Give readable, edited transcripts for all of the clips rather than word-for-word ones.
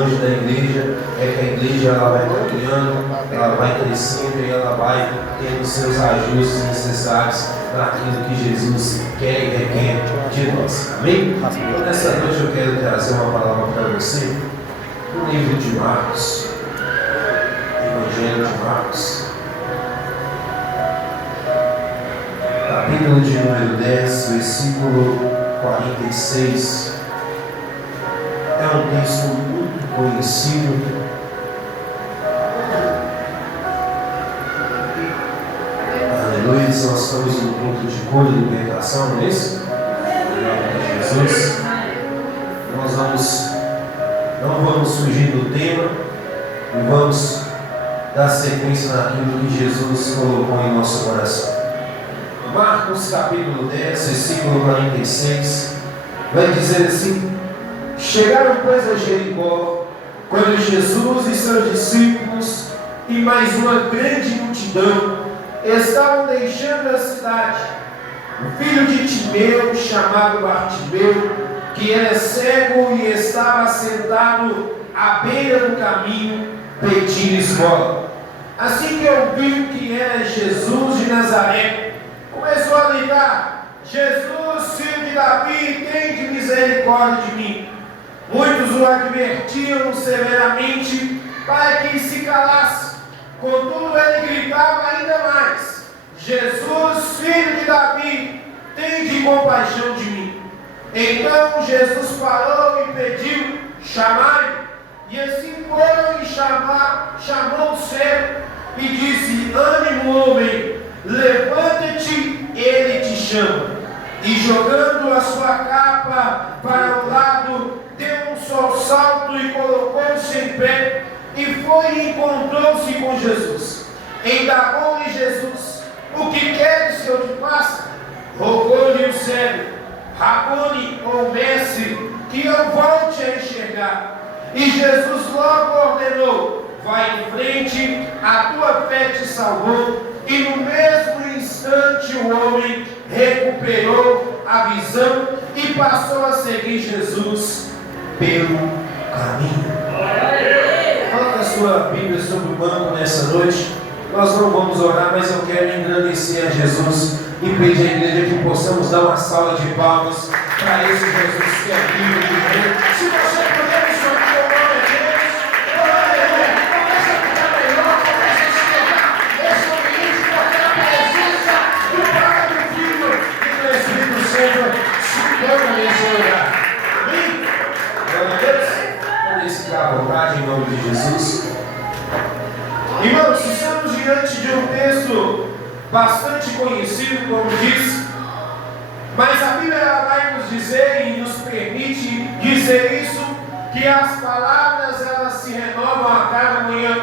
anjo da igreja é que a igreja ela vai caminhando, ela vai crescendo e ela vai tendo seus ajustes necessários naquilo que Jesus quer e requer de nós. Amém? Então, nessa noite eu quero trazer uma palavra para você no livro de Marcos, Evangelho de Marcos, capítulo de número 10, versículo 46. É um texto muito conhecido. Aleluia, nós estamos no ponto de cura e libertação, não é isso? Em nome de Jesus. Nós não vamos fugir do tema e vamos dar sequência naquilo que Jesus colocou em nosso coração. Marcos capítulo 10, versículo 46, vai dizer assim: chegaram, pois, a Jericó, quando Jesus e seus discípulos e mais uma grande multidão estavam deixando a cidade. O filho de Timeu, chamado Bartimeu, que era cego e estava sentado à beira do caminho, pedindo esmola. Assim que ouviu que era Jesus de Nazaré, começou a gritar: Jesus, filho de Davi, tende misericórdia de mim. Muitos o advertiam severamente para que se calasse. Contudo, ele gritava ainda mais: Jesus, filho de Davi, tende compaixão de mim. Então Jesus parou e pediu: chamai-o. E assim foram e chamou o cego e disse: ânimo, homem, levanta-te, ele te chama. E jogando a sua capa para o lado, deu um só salto e colocou-se em pé, e foi e encontrou-se com Jesus. Indagou-lhe Jesus: o que queres que eu te faça? Rogou-lhe o cego: Rabone, ou mestre, que eu volte a enxergar. E Jesus logo ordenou: vai em frente, a tua fé te salvou. E no mesmo instante o homem recuperou a visão e passou a seguir Jesus pelo caminho. Coloque a sua Bíblia sobre o banco nessa noite. Nós não vamos orar, mas eu quero engrandecer a Jesus e pedir à igreja que possamos dar uma salva de palmas para esse Jesus que é vivo e reino. Se você puder me chamar o nome de Deus, aleluia, começa a ficar melhor, começa a chegar esse ambiente porque a presença do Pai, do Filho e do Espírito Santo se torna nesse lugar. Amém? Glória a Deus. Vamos ficar à vontade em nome de Jesus. Irmãos, estamos diante de um texto bastante conhecido, como disse, mas a Bíblia vai nos dizer e nos permite dizer isso, que as palavras elas se renovam a cada manhã.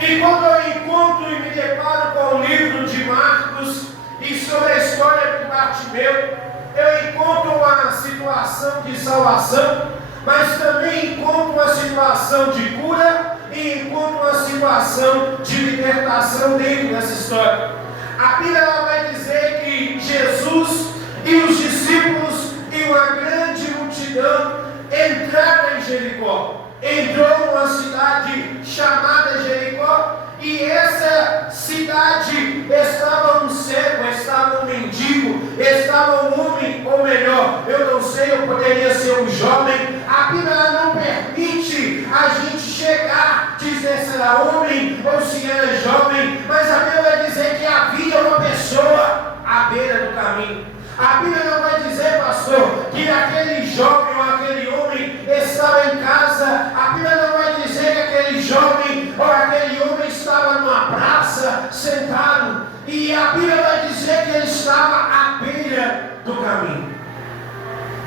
E quando eu encontro e me deparo com o livro de Marcos e sobre a história de Bartimeu, eu encontro uma situação de salvação, mas também encontro uma situação de cura e encontro uma situação de libertação dentro dessa história. A Bíblia vai dizer que Jesus e os discípulos e uma grande multidão entraram em Jericó. Entrou numa cidade chamada Jericó, e essa cidade estava um cego, estava um mendigo, estava um homem, ou melhor, eu não sei, eu poderia ser um jovem. A Bíblia não permite a gente chegar, dizer se era homem ou se era jovem, mas a Bíblia vai dizer que havia uma pessoa à beira do caminho. A Bíblia não vai dizer, pastor, que aquele jovem ou aquele homem estava em casa. A Bíblia não vai dizer que aquele jovem ou aquele homem estava numa praça sentado. E a Bíblia vai dizer que ele estava à beira do caminho.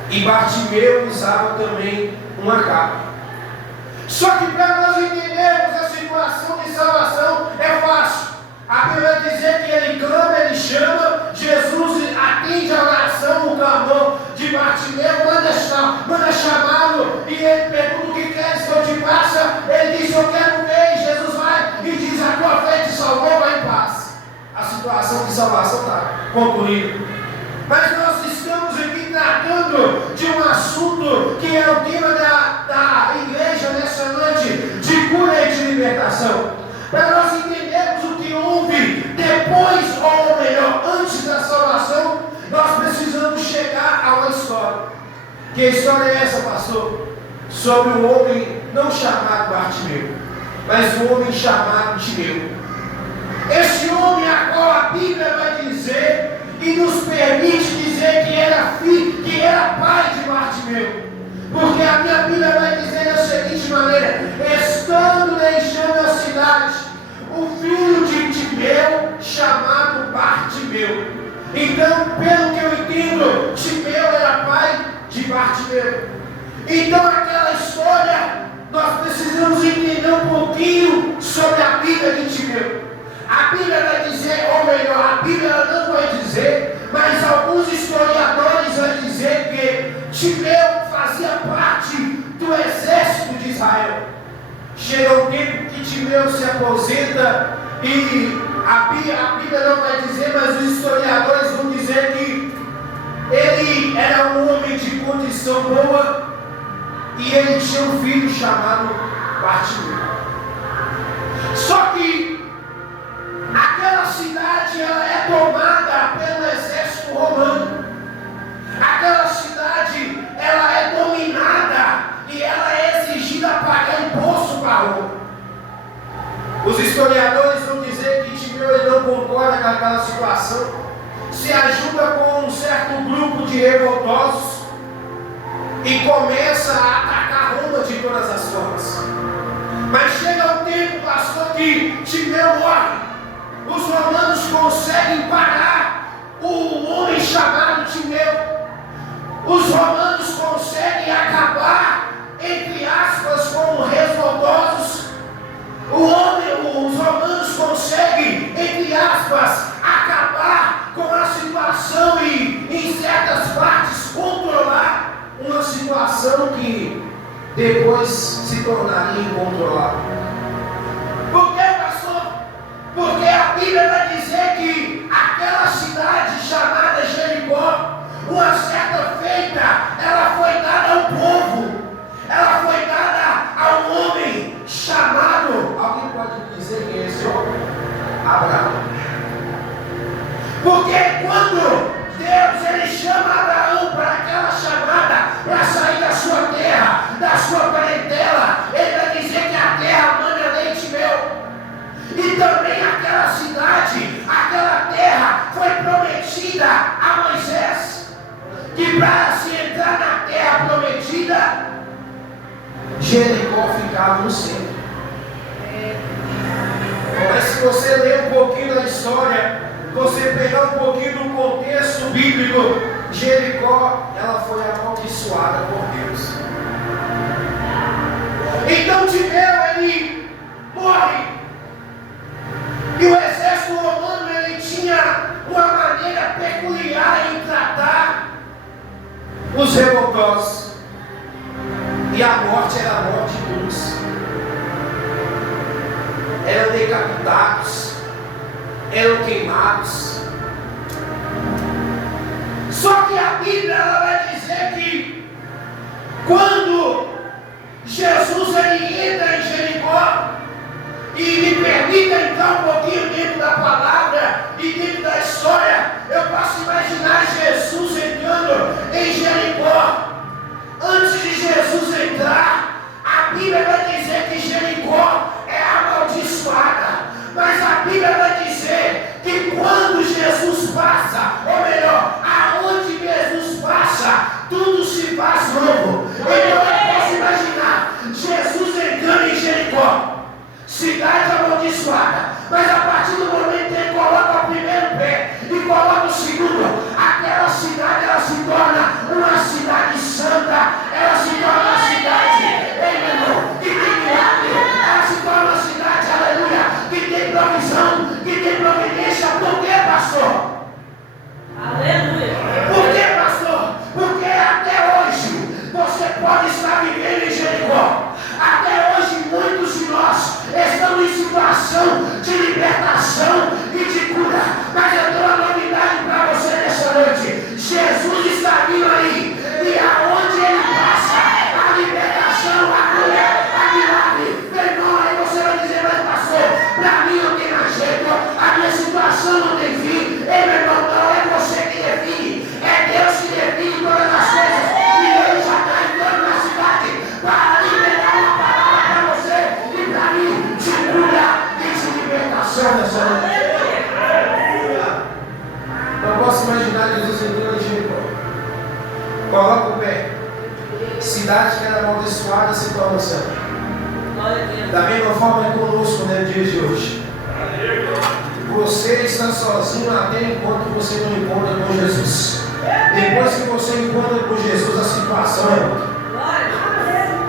E Bartimeu usava também uma capa. Só que para nós entendermos a situação de salvação é fácil. A Bíblia vai dizer que ele clama, ele chama, Jesus atende a oração, o clamor de Bartimeu, manda chamá-lo, e ele pergunta: o que queres que eu te faça? Ele diz: eu quero ver. E Jesus vai e diz: a tua fé te salvou, vai em paz. A situação de salvação está concluída. Mas nós estamos aqui tratando de um assunto que é o tema da igreja nessa para nós entendermos o que houve depois, ou melhor, antes da salvação, nós precisamos chegar a uma história. Que história é essa, pastor? Sobre um homem não chamado Bartimeu, mas um homem chamado Timeu. Esse homem, a qual a Bíblia vai dizer e nos permite dizer que era filho, que era pai de Bartimeu. Porque a minha Bíblia vai dizer da seguinte maneira: estando deixando a cidade, o filho de Timeu, chamado Bartimeu. Então, pelo que eu entendo, Timeu era pai de Bartimeu. Então, aquela história, nós precisamos entender um pouquinho sobre a vida de Timeu. A Bíblia vai dizer, ou melhor, a Bíblia não vai dizer, mas alguns historiadores vão dizer que Timeu fazia parte do exército de Israel. Chega um tempo que Timeu se aposenta e a Bíblia não vai dizer, mas os historiadores vão dizer que ele era um homem de condição boa e ele tinha um filho chamado Bartimeu. Só que aquela cidade ela é tomada pelo exército romano. Aquela cidade ela é dominada e ela é exigida a pagar imposto para Roma. Os historiadores vão dizer que Timeu ele não concorda com aquela situação, se ajuda com um certo grupo de revoltosos e começa a atacar Roma de todas as formas. Mas chega um tempo, pastor, que Timeu morre. Os romanos conseguem parar o homem chamado Timeu. Os romanos conseguem acabar, entre aspas, com os revoltosos. Os romanos conseguem, entre aspas, acabar com a situação e, em certas partes, controlar uma situação que depois se tornaria incontrolável. Por que, pastor? Porque a Bíblia vai dizer que aquela cidade chamada Jericó, uma certa feita, ela foi dada ao povo, ela foi dada a um homem chamado, alguém pode dizer quem é esse homem? Abraão. Porque quando Deus ele chama Abraão para aquela chamada, para sair da sua terra, da sua parentela, ele vai dizer que a terra manda leite e mel. E também aquela cidade, aquela terra foi prometida a Moisés. Que para se entrar na terra prometida, Jericó ficava no centro. Mas se você ler um pouquinho da história, você pegar um pouquinho do contexto bíblico, Jericó, ela foi amaldiçoada por Deus. Então Timeu, ele morre. E o exército romano, ele tinha uma maneira peculiar em tratar os revoltosos. E a morte era a morte de uns. Eram decapitados, eram queimados. Só que a Bíblia ela vai dizer que quando Jesus ele entra em Jericó, e me permita entrar um pouquinho dentro da palavra e dentro da história, eu posso imaginar Jesus entrando em Jericó. Antes de Jesus entrar, a Bíblia vai dizer que Jericó é amaldiçoada. Mas a Bíblia vai dizer que quando Jesus passa, ou melhor, aonde Jesus passa, tudo se faz novo. Então eu posso imaginar Jesus entrando em Jericó, cidade amaldiçoada, mas a partir do momento que ele coloca o primeiro pé e coloca o segundo, aquela cidade ela se torna uma cidade santa, ela se torna uma cidade, meu irmão, que tem milagre, ela se torna uma cidade, aleluia, que tem provisão, que tem providência. Por quê, pastor? Aleluia. Por quê, pastor? Porque até hoje você pode estar vivendo em Jericó. Até hoje muitos de nós estamos em situação de libertação, abençoar nessa noite. Não posso imaginar Jesus entrando em Jericó. Coloca o pé. Cidade que era amaldiçoada se torna santa. Da mesma forma é conosco no dia de hoje. Você está sozinho até enquanto você não encontra com Jesus. Depois que você encontra com Jesus, a situação é outra.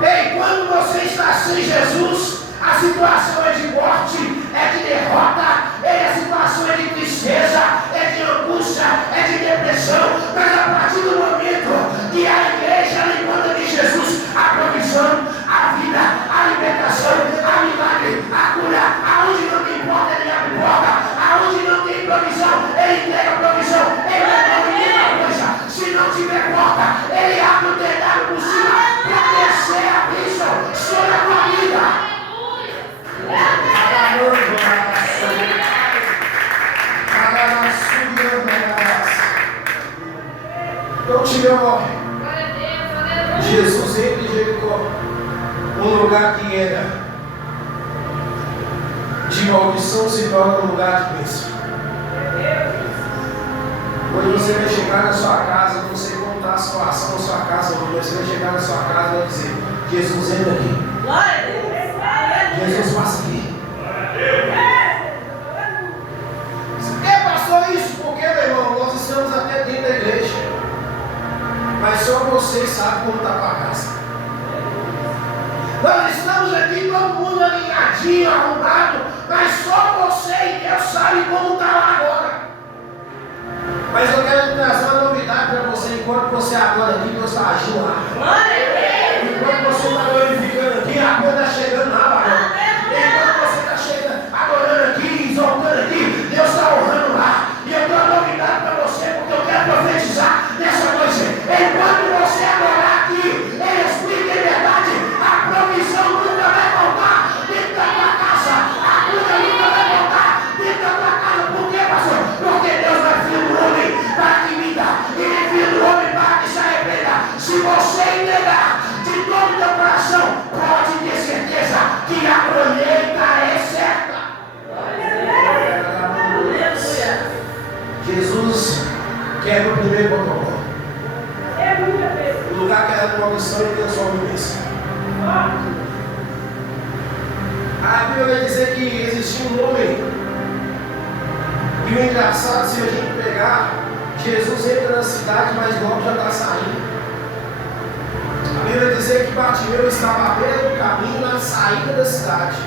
Ei, quando você está sem Jesus, a situação é de morte, é de derrota, a situação é de tristeza, é de angústia, é de depressão. Mas a partir do momento que a igreja encontra em Jesus a provisão, a vida, a libertação, a milagre, a cura, aonde não tem porta, ele abre porta, aonde não tem provisão, ele entrega provisão, ele não tem coisa. Se não tiver porta, ele abre o telhado por cima para descer a bênção sobre a tua vida. Então tira morre. Jesus entra em Jericó, um lugar que era de maldição se torna um lugar de bênção. Quando você vai chegar na sua casa, não sei como está a situação na sua casa, mas você vai chegar na sua casa e vai dizer: Jesus entra aqui. Jesus passa aqui. Pastor, isso porque, meu irmão, nós estamos até dentro da igreja, mas só você sabe como está a tua casa. Nós estamos aqui, todo mundo alinhadinho, arrumado, mas só você e Deus sabe como está lá agora. Mas eu quero trazer uma novidade para você. Enquanto você adora aqui, Deus está agindo lá. Enquanto você está glorificando aqui, a coisa está chegando lá, varão. Enquanto você está chegando, adorando aqui, exaltando aqui, Deus está honrando lá. E eu tenho uma novidade para você, porque eu quero profetizar nessa noite. Enquanto você adorar aqui, em espírito e verdade, a provisão nunca vai voltar dentro da tua casa. A cura nunca vai voltar dentro da tua casa. Por quê, pastor? Porque Deus não é filho do homem para que minta, e nem filho do homem para que se arrependa. Se você entregar de todo o teu coração, pode ter certeza que a colheita é certa. Jesus quebra o primeiro protocolo. O lugar que era de maldição, ele transforma em bênção. A Bíblia vai dizer que existia um homem. E o engraçado, se a gente pegar, Jesus entra na cidade, mas logo já está saindo. A Bíblia vai dizer que Bartimeu estava à beira do caminho na saída da cidade.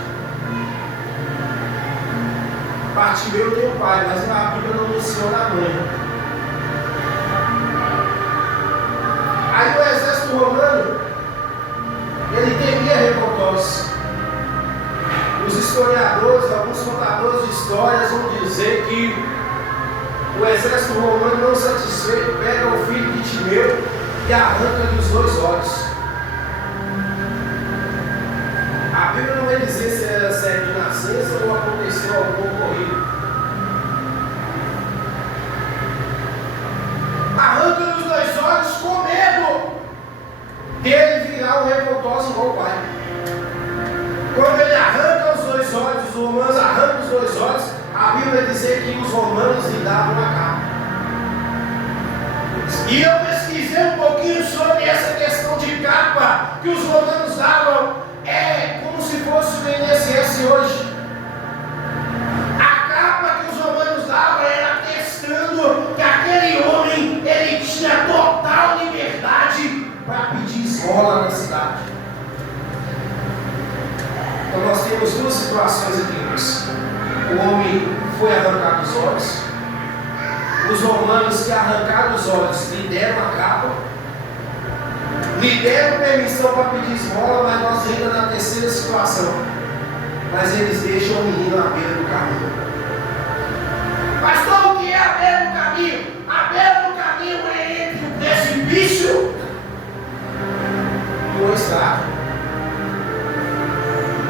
Bartimeu tem um pai, mas a Bíblia não menciona a mãe. Aí o exército romano, ele temia revoltosos. Os historiadores, alguns contadores de histórias vão dizer que o exército romano, não satisfeito, pega o filho de Timeu e arranca-lhe os dois olhos. A Bíblia não vai dizer se era série de nascença ou aconteceu algum ocorrido. Arranca-lhe os dois olhos com medo dele virar um revoltoso igual o pai. Quando ele arranca os dois olhos, os romanos arrancam os dois olhos, a Bíblia vai dizer que os romanos lhe davam a capa. E eu pesquisei um pouquinho sobre essa questão de capa que os romanos davam. É como se fosse o INSS hoje. A capa que os romanos davam era atestando que aquele homem, ele tinha total liberdade para pedir esmola na cidade. Então nós temos duas situações aqui, irmãos. O homem foi arrancado os olhos. Os romanos que arrancaram os olhos lhe deram a capa, lhe deram permissão para pedir esmola, mas nós ainda na terceira situação. Mas eles deixam o menino à beira do caminho. Pastor, o que é a beira do caminho? A beira do caminho é entre o precipício e o estrado.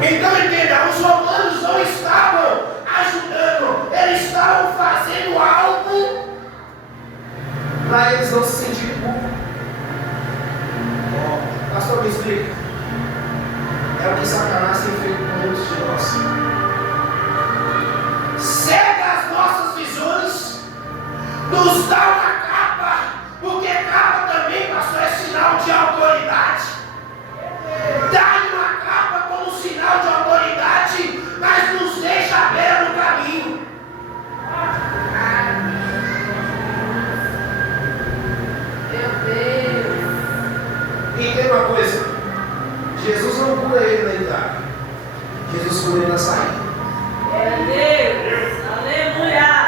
Então entenda, os romanos não estavam ajudando, eles estavam fazendo algo para eles não se sentirem culpados. Pastor, me explica. É o que Satanás tem feito com muitos de nós. nos dá uma capa, porque capa também, pastor, é sinal de autoridade. Dá-lhe uma capa como sinal de autoridade, mas nos deixa à beira do caminho. Meu Deus. Entenda uma coisa, Jesus não cura ele na entrada, Jesus cura ele na saída. Meu Deus. Aleluia.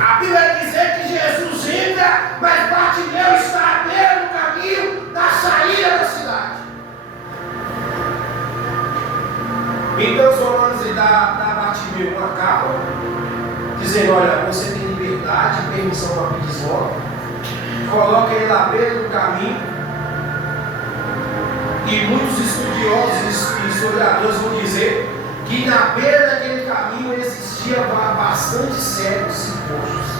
A Bíblia vai dizer que Jesus entra, mas Bartimeu está à beira do caminho, na saída da cidade. Então os romanos lhe dá a Bartimeu uma capa, dizendo: olha, você tem liberdade, permissão para pedir esmola. Coloca ele à beira do caminho. E muitos estudiosos e historiadores vão dizer que na beira daquele caminho existia bastante cegos e coxos,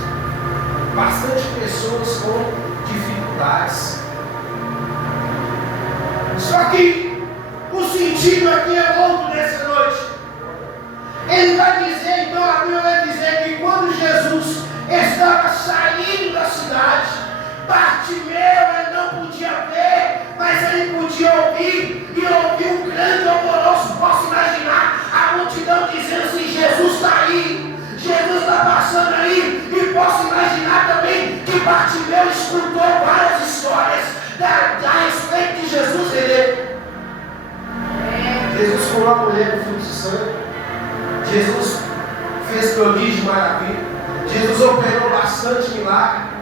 bastante pessoas com dificuldades. Só que o sentido aqui é outro nessa noite. Ele vai dizer, então a Bíblia vai dizer que quando Jesus estava saindo da cidade, Bartimeu ele não podia ver, mas ele podia ouvir, e ouviu um grande alvoroço. Posso imaginar a multidão dizendo assim: Jesus está aí, Jesus está passando aí. E posso imaginar também que Bartimeu escutou várias histórias a respeito de Jesus. Jesus curou a mulher com fluxo de sangue, Jesus fez prodígio, maravilha, Jesus operou bastante milagre.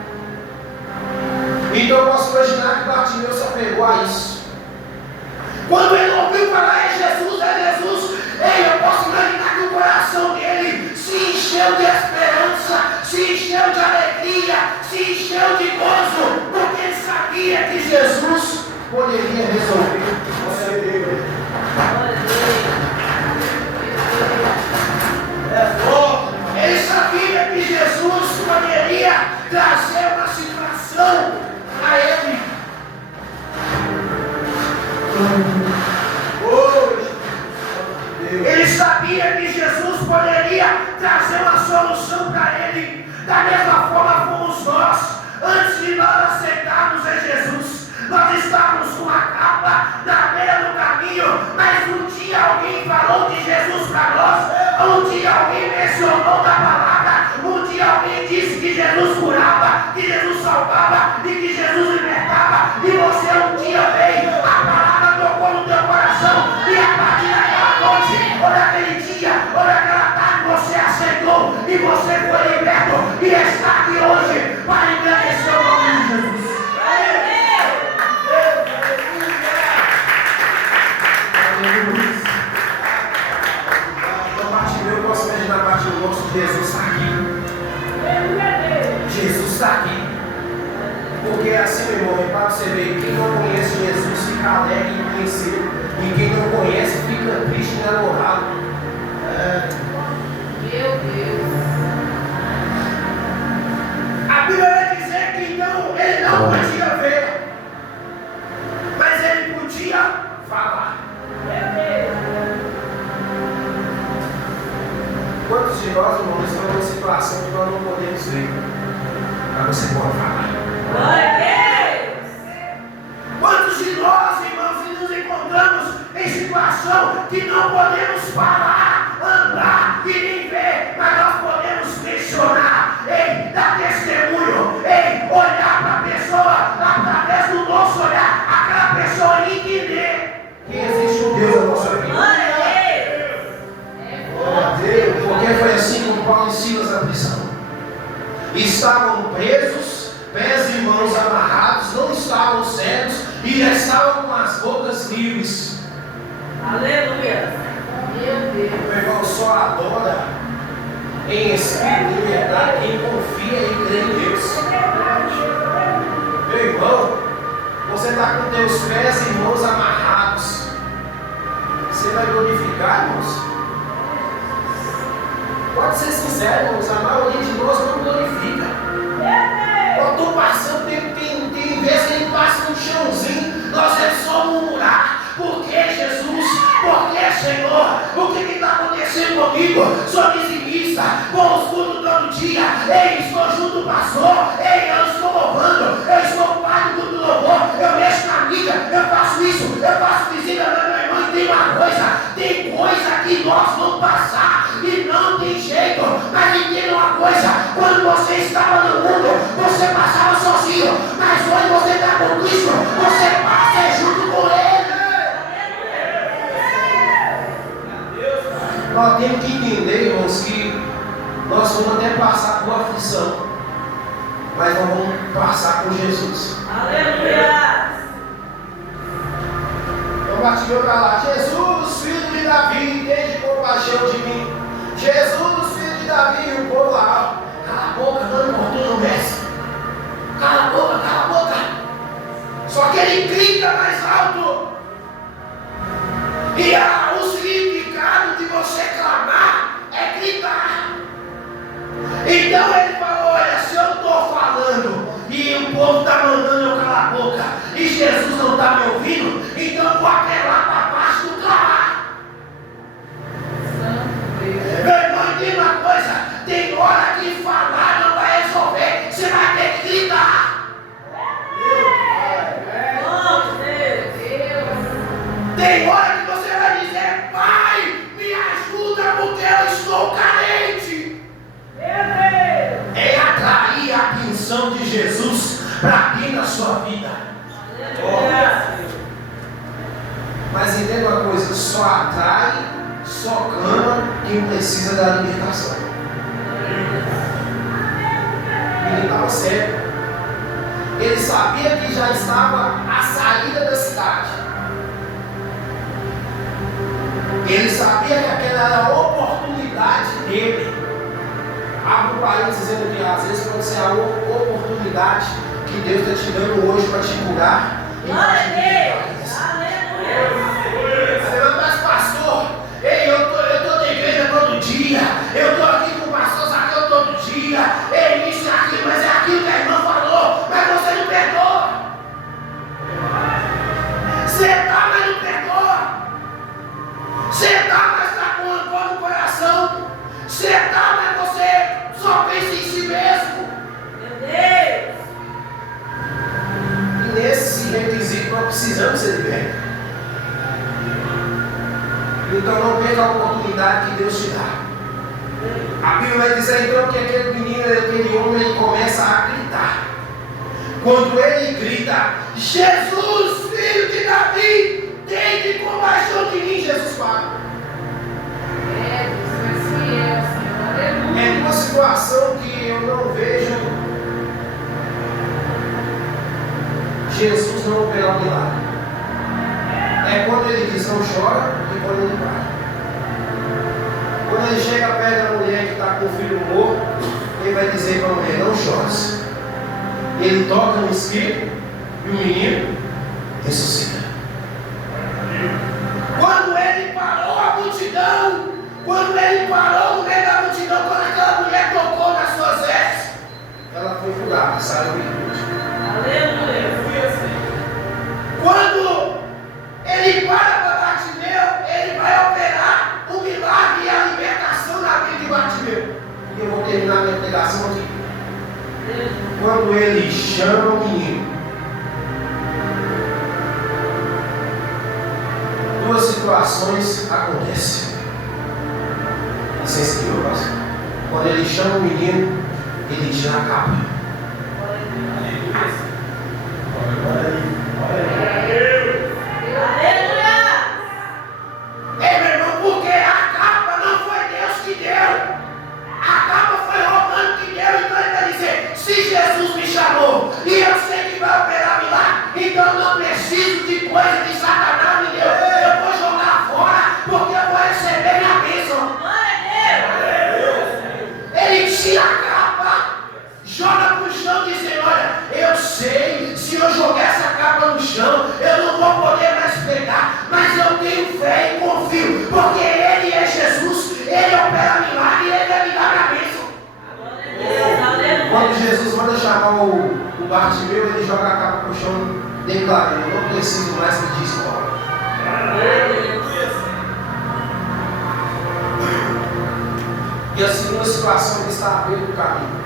Então eu posso imaginar que Bartimeu se apegou a isso. Quando ele ouviu falar é Jesus, eu posso imaginar que o coração dele se encheu de esperança, se encheu de alegria, se encheu de gozo, porque ele sabia que Jesus poderia resolver o seu Deus. Ele sabia que Jesus poderia trazer uma situação a ele. Ele sabia que Jesus poderia trazer uma solução para ele. Da mesma forma fomos nós. Antes de nós aceitarmos a Jesus, nós estávamos com a capa na beira do caminho, mas um dia alguém falou de Jesus para nós, um dia alguém mencionou da palavra, um dia alguém disse que Jesus curava, que Jesus salvava e que Jesus libertava, e você um dia veio, a palavra tocou no teu coração, e a partir daquela noite, ou daquele dia, ou daquela tarde, você aceitou e você foi liberto e está aqui hoje para engrandecer o nome de Jesus. Eu posso imaginar a parte do nosso Jesus está aqui. Jesus está aqui. Porque é assim, meu irmão, para você ver, quem não conhece Jesus fica alegre em conhecer. E quem não conhece fica triste e enamorado. Meu Deus. A Bíblia vai dizer que então ele não podia ver, mas ele podia falar. Quantos de nós, irmãos, estamos numa situação que nós não podemos ver, mas você pode falar? Glória a Deus. Quantos de nós, irmãos, nos encontramos em situação que não podemos falar, andar e nem ver, mas nós podemos questionar, dar testemunho, olhar para a pessoa através do nosso olhar, aquela pessoa entender que existe um Deus na nossa vida. Glória a Deus, porque foi assim com Paulo e Silas na prisão. Estavam presos, pés e mãos amarrados, não estavam cegos e já estavam com as bocas livres. Aleluia. Meu Deus. Meu irmão, só adora em espírito e verdade quem confia e crê em Deus. Meu irmão, você está com teus pés e mãos amarrados, você vai glorificar, irmãos? Pode ser sincero, irmãos, a maioria de nós não glorifica. Eu estou passando, tem vezes que ele passa no chãozinho, nós é só murmurar. Por que Jesus? Por que Senhor? O que está acontecendo comigo? Sou dizimista, vou aos cultos todo dia, dia. Ei, estou junto do pastor. Ei, eu estou louvando. Eu estou parte do louvor. Eu mexo na mídia. Eu faço isso. Eu faço visita na minha irmã. E tem uma coisa. Tem coisa que nós vamos passar. E não tem jeito. Mas entenda uma coisa. Quando você estava no mundo, você passava sozinho. Mas hoje você está com Cristo. Você passa junto com Ele. Nós temos que entender, irmãos, que nós vamos até passar por aflição, mas nós vamos passar com Jesus. Aleluia! Então Bartimeu para lá: Jesus, filho de Davi, tem compaixão de mim. Jesus, filho de Davi, e o povo lá: cala a boca, não importou, não desce. Cala a boca, cala a boca. Só que ele grita mais alto. E o significado de você clamar é gritar. Então ele falou: olha, se eu estou falando e o povo está mandando eu calar a boca e Jesus não está me ouvindo, então eu vou apelar para a parte do clamar. Meu irmão, entenda uma coisa: tem hora que falar não vai resolver, você vai ter que gritar. Tem hora que você vai dizer: Pai, me ajuda porque eu estou carente. É atrair a atenção de Jesus para dentro da sua vida. Mas entenda uma coisa: só atrai, só clama quem precisa da libertação. Ele estava certo. Ele sabia que já estava à saída da cidade. Ele sabia que aquela era a oportunidade dele. Abro um parênteses dizendo que às vezes pode ser a oportunidade que Deus está te dando hoje para te curar e para te libertar. Mas pastor, ei, eu estou na igreja todo dia, eu estou aqui com o pastor Zaqueu todo dia, ei, isso e aquilo, mas é aquilo que a irmã falou, mas você não perdoa. Você está, mas não perdoa. Você está, mas está com rancor no coração. Você está, mas você só pensa em si mesmo. Meu Deus! E nesse requisito nós precisamos ser libertos. Então não perca a oportunidade que Deus te dá. A Bíblia vai dizer então que aquele menino, aquele homem, ele começa a gritar. Quando ele grita: Jesus, filho de Davi, tem compaixão de mim, Jesus fala. É uma situação que eu não vejo Jesus não operar o milagre. É quando ele diz: não chora, e quando ele para. Quando ele chega perto da mulher que está com o filho morto, ele vai dizer para a mulher: não chores. Ele toca no espírito e o menino ressuscita. Quando ele parou a multidão, quando ele parou no meio da multidão, quando aquela mulher tocou nas suas vestes, ela foi curada, saiu virtude. Aleluia! Quando ele para Bartimeu, ele vai operar o milagre e a libertação na vida de Bartimeu. E eu vou terminar minha pregação aqui. Quando ele chama o menino, duas situações acontecem. Licença aqui, meu pastor. Quando ele chama o menino, ele tira a capa. Ei, meu irmão, porque a capa não foi Deus que deu. A capa foi Romano que deu. Então ele vai dizer: se Jesus me chamou e eu sei que vai operar milagre, então eu não preciso de coisa de Satanás me deu. Eu vou jogar fora porque eu vou receber minha bênção. Ele tira a capa, joga para o chão dizendo: olha, eu sei, se eu jogar essa capa no chão, eu não vou poder mais pegar, mas eu tenho fé e confio, porque Ele é Jesus, Ele opera milagre e Ele vai me dar a bênção. Quando Jesus manda chamar o Bartimeu, ele joga a capa para o chão, declarando: eu não preciso mais pedir esmola. E a segunda situação que está à beira do caminho.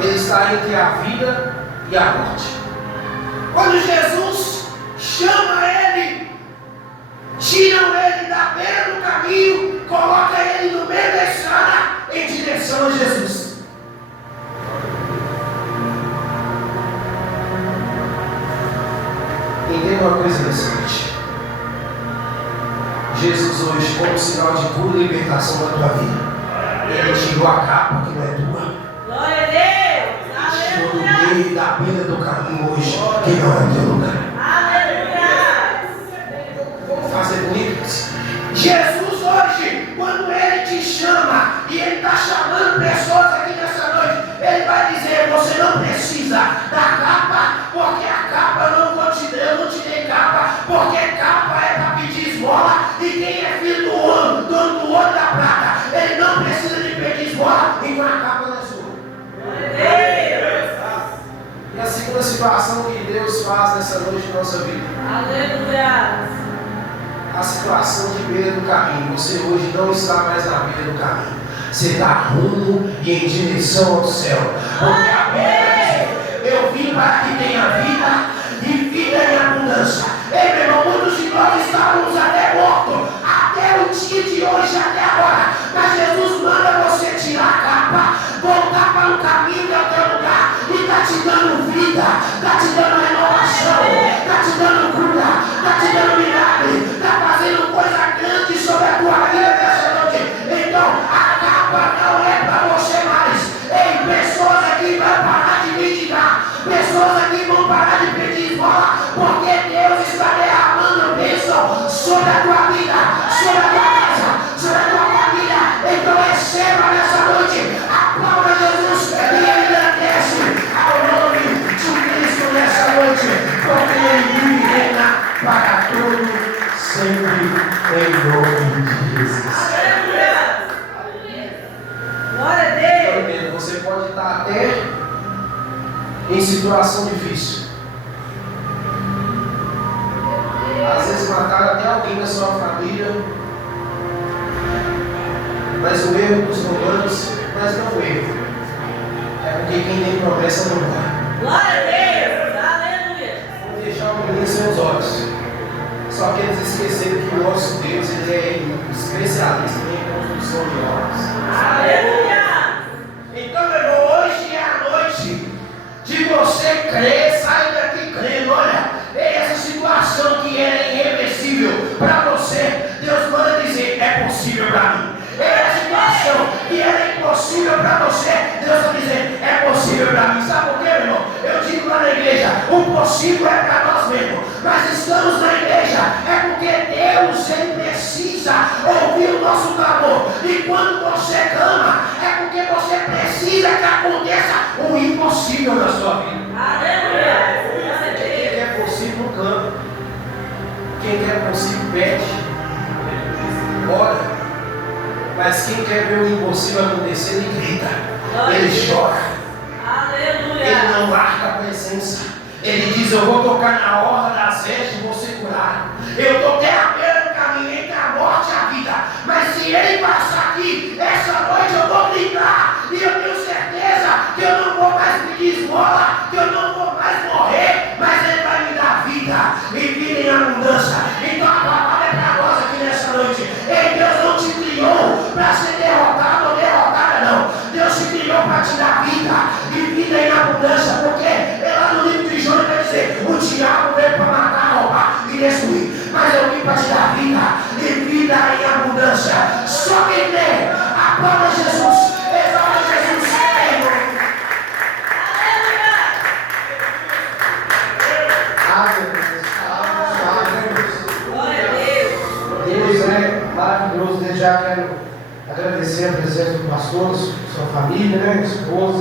Ele está entre a vida e a morte. Quando Jesus chama ele, tiram ele da beira do caminho, coloca ele no meio da estrada em direção a Jesus. Entenda uma coisa nessa noite. Jesus hoje, como sinal de cura e libertação da tua vida, ele tirou a capa que não é tua. Glória a Deus. Tirou do Aleluia. meio da beira do caminho hoje, que não é teu lugar. Aleluia. Vamos fazer bonito. Jesus hoje, quando ele te chama e ele está chamando pessoas aqui nessa noite, ele vai dizer: você não precisa da capa, porque a capa eu não te dei capa, porque capa é para pedir esmola, e quem é filho do ouro, dono do ouro da prata, ele não precisa de pedir esmola, então a capa não é sua. Glória a Deus. E a segunda situação que Deus faz nessa noite na nossa vida, Aleluia. a situação de beira do caminho. Você hoje não está mais na beira do caminho. Você está rumo e em direção ao céu. Porque a Bíblia diz: eu vim para que tenha vida e vida em abundância. Ei, meu irmão, muitos de nós estávamos até mortos, até o dia de hoje, até agora. Mas Jesus manda você tirar a capa, voltar para o caminho que é o teu lugar, e está te dando vida, está te dando renovação, está te dando cura, está te dando milagre, está fazendo coisa grande sobre a tua vida nessa noite. Então, a capa não é para você mais. Ei, pessoas aqui vão parar de mendigar, pessoas aqui vão parar de pedir esmola, porque Deus está derramando bênção sobre a tua vida, sobre a tua casa, sobre a tua família. Então receba nessa noite, aplauda Jesus e ele agradece ao nome de Cristo nessa noite, porque ele vive e reina para todo sempre, em nome de Jesus. Aleluia. Glória a Deus. Você pode estar até em situação difícil. Às vezes mataram até alguém da sua família. Mas o erro dos romanos, mas não o erro. É porque quem tem promessa não morre. Glória a Deus. Aleluia. Vou deixar o menino sem os olhos. Só que eles esqueceram que o nosso Deus, ele é especialista em construção de obras. Aleluia. Então, meu irmão, hoje é a noite de você crer, sair daqui crendo. Olha, essa situação que era irreversível para você, Deus manda dizer: é possível para mim. Essa situação que era impossível para você, Deus está dizendo: é possível para mim. Sabe por quê, meu irmão? Eu digo lá na igreja: o possível é para nós mesmos. Mas estamos na igreja é porque Deus, ele precisa ouvir o nosso clamor. E quando você clama, é porque você precisa que aconteça o impossível na sua vida. Aleluia. Quem quer possível não clama. Quem quer possível pede. Ora. Mas quem quer ver o impossível acontecer, ele grita, ele chora, ele não larga a presença. Ele diz: eu vou tocar na orla das vestes e vou ser curado. Eu estou até a beira do caminho entre a morte e a vida. Mas se ele passar aqui, essa noite eu vou gritar. E eu tenho certeza que eu não vou mais pedir esmola, que eu não vou mais morrer, mas ele vai me dar vida e vida em abundância. Então a palavra é para nós aqui nessa noite. Ei, Deus não te criou para ser derrotado ou derrotada, não. Deus te criou para te dar vida e vida em abundância, porque lá no livro de João vai dizer: o diabo veio para matar, roubar e destruir, mas eu vim para te dar vida e vida em abundância. Só quem crê, aplauda Jesus, exalta Jesus. Deus é maravilhoso. Desde já quero agradecer a presença do pastor, sua família, esposa,